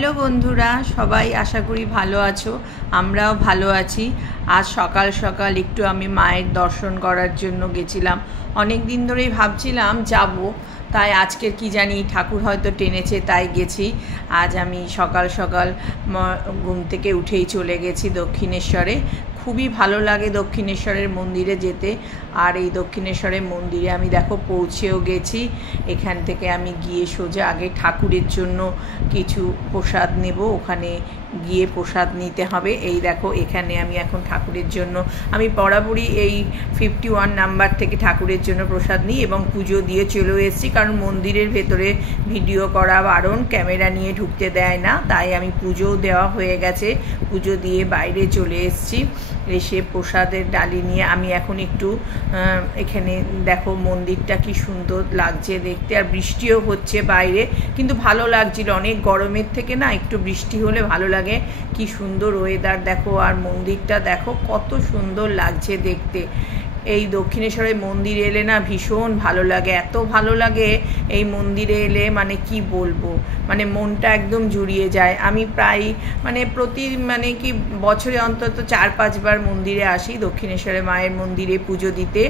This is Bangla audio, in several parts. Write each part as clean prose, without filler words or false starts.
হ্যালো বন্ধুরা, সবাই আশা করি ভালো আছো। আমরাও ভালো আছি। আজ সকাল সকাল একটু আমি মায়ের দর্শন করার জন্য গেছিলাম। অনেক দিন ধরেই ভাবছিলাম যাব, তাই আজকের কি জানি ঠাকুর হয়তো টেনেছে, তাই গেছি। আজ আমি সকাল সকাল ঘুম থেকে উঠেই চলে গেছি দক্ষিণেশ্বরে। খুবই ভালো লাগে দক্ষিণেশ্বরের মন্দিরে যেতে। আর এই দক্ষিণেশ্বরের মন্দিরে আমি দেখো পৌঁছেও গেছি। এখান থেকে আমি গিয়ে সোজা আগে ঠাকুরের জন্য কিছু প্রসাদ নেব, ওখানে গিয়ে প্রসাদ নিতে হবে। এই দেখো এখানে আমি এখন ঠাকুরের জন্য আমি বরাবরই এই 51 নাম্বার থেকে ঠাকুরের জন্য প্রসাদ নিই এবং পুজো দিয়ে চলে এসেছি, কারণ মন্দিরের ভেতরে ভিডিও করা বারণ, ক্যামেরা নিয়ে ঢুকতে দেয় না। তাই আমি পুজোও দেওয়া হয়ে গেছে, পুজো দিয়ে বাইরে চলে এসেছি। এসে প্রসাদের ডালি নিয়ে আমি এখন একটু এখানে দেখো মন্দিরটা কি সুন্দর লাগছে দেখতে। আর বৃষ্টিও হচ্ছে বাইরে, কিন্তু ভালো লাগছিল। অনেক গরমের থেকে না একটু বৃষ্টি হলে ভালো লাগে। কি সুন্দর ওয়েদার দেখো, আর মন্দিরটা দেখো কত সুন্দর লাগছে দেখতে। এই দক্ষিণেশ্বরের মন্দিরে এলে না ভীষণ ভালো লাগে, এত ভালো লাগে এই মন্দিরে এলে, মানে কি বলবো, মানে মনটা একদম জুড়িয়ে যায়। আমি প্রায় মানে কি বছরে অন্তত 4-5 বার মন্দিরে আসি, দক্ষিণেশ্বরের মায়ের মন্দিরে পুজো দিতে।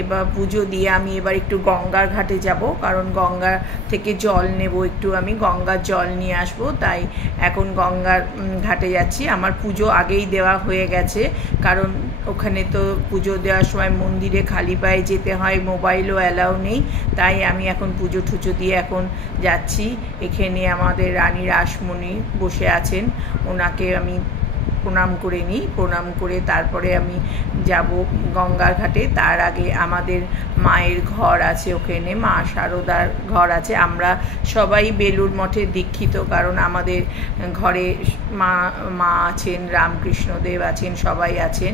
এবার পুজো দিয়ে আমি এবার একটু গঙ্গার ঘাটে যাব, কারণ গঙ্গা থেকে জল নেব, একটু আমি গঙ্গার জল নিয়ে আসব। তাই এখন গঙ্গার ঘাটে যাচ্ছি। আমার পুজো আগেই দেওয়া হয়ে গেছে, কারণ ওখানে তো পুজো দেওয়ার সময় মন্দিরে খালি পায়ে যেতে হয়, মোবাইলও অ্যালাউ নেই। তাই আমি এখন পুজো টুজো দিয়ে এখন যাচ্ছি। এখানে আমাদের রানী রাসমণি বসে আছেন, ওনাকে আমি প্রণাম করে নিই। প্রণাম করে তারপরে আমি যাব গঙ্গার ঘাটে। তার আগে আমাদের মায়ের ঘর আছে, ওখানে মা শারদার ঘর আছে। আমরা সবাই বেলুড় মঠে দীক্ষিত, কারণ আমাদের ঘরে মা আছেন, রামকৃষ্ণদেব আছেন, সবাই আছেন।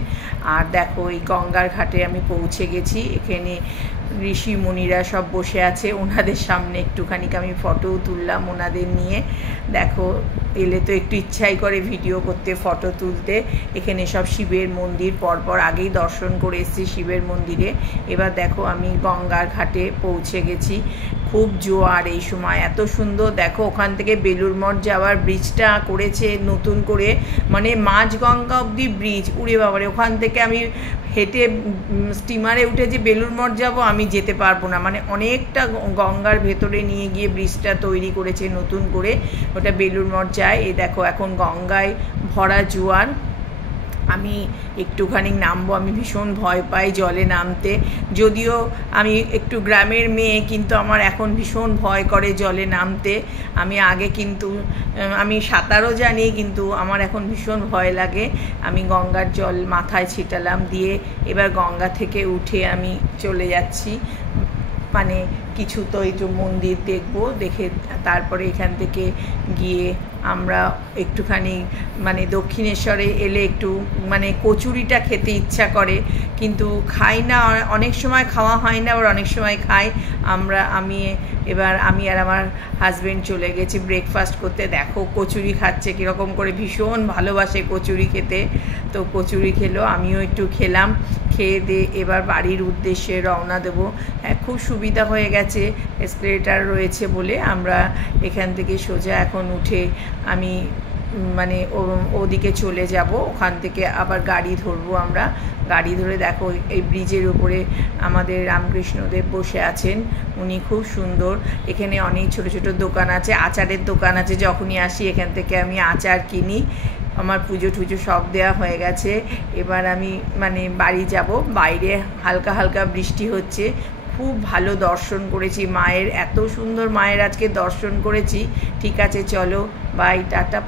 আর দেখো এই গঙ্গার ঘাটে আমি পৌঁছে গেছি। এখানে ঋষি মুনিরা সব বসে আছে, ওনাদের সামনে একটুখানি আমি ফটোও তুললাম ওনাদের নিয়ে। দেখো এলে তো একটু ইচ্ছাই করে ভিডিও করতে, ফটো তুলতে। এখানে সব শিবের মন্দির পরপর আগেই দর্শন করে এসেছি শিবের মন্দিরে। এবার দেখো আমি গঙ্গার ঘাটে পৌঁছে গেছি। খুব জোয়ার এই সময়, এত সুন্দর দেখো। ওখান থেকে বেলুড় মঠ যাওয়ার ব্রিজটা করেছে নতুন করে, মানে মাঝগঙ্গা অবধি ব্রিজ। উড়ে বাবারে, ওখান থেকে আমি হেঁটে স্টিমারে উঠে যে বেলুড় মঠ যাব আমি যেতে পারবো না, মানে অনেকটা গঙ্গার ভেতরে নিয়ে গিয়ে ব্রিজটা তৈরি করেছে নতুন করে, ওটা বেলুড় মঠ যায়। এই দেখো এখন গঙ্গায় ভরা জোয়ার। আমি একটুখানি নামবো, আমি ভীষণ ভয় পাই জলে নামতে। যদিও আমি একটু গ্রামের মেয়ে, কিন্তু আমার এখন ভীষণ ভয় করে জলে নামতে। আমি আগে কিন্তু আমি সাঁতারও জানি, কিন্তু আমার এখন ভীষণ ভয় লাগে। আমি গঙ্গার জল মাথায় ছিটালাম, দিয়ে এবার গঙ্গা থেকে উঠে আমি চলে যাচ্ছি। মানে কিছু তো এই যে মন্দির দেখবো, দেখে তারপরে এখান থেকে গিয়ে আমরা একটুখানি মানে দক্ষিণেশ্বরে এলে একটু মানে কচুরিটা খেতে ইচ্ছা করে, কিন্তু খাই না, অনেক সময় খাওয়া হয় না, আবার অনেক সময় খাই আমরা। আমি আর আমার হাজব্যান্ড চলে গেছি ব্রেকফাস্ট করতে। দেখো কচুরি খাচ্ছে কীরকম করে, ভীষণ ভালোবাসে কচুরি খেতে। তো কচুরি খেলো, আমিও একটু খেলাম। খেয়ে দিয়ে এবার বাড়ির উদ্দেশ্যে রওনা দেবো। হ্যাঁ, খুব সুবিধা হয়ে গেছে, এসকেলেটার রয়েছে বলে আমরা এখান থেকে সোজা এখন উঠে আমি মানে ওদিকে চলে যাব। ওখান থেকে আবার গাড়ি ধরবো আমরা। গাড়ি ধরে দেখো এই ব্রিজের উপরে আমাদের রামকৃষ্ণদেব বসে আছেন, উনি খুব সুন্দর। এখানে অনেক ছোট ছোট দোকান আছে, আচারের দোকান আছে। যখনই আসি এখান থেকে আমি আচার কিনি। আমার পুজো টুজো সব দেওয়া হয়ে গেছে। এবার আমি মানে বাড়ি যাব। বাইরে হালকা হালকা বৃষ্টি হচ্ছে। খুব ভালো দর্শন করেছি মায়ের, এত সুন্দর মায়ের আজকে দর্শন করেছি। ঠিক আছে, চলো বাই, টাটা।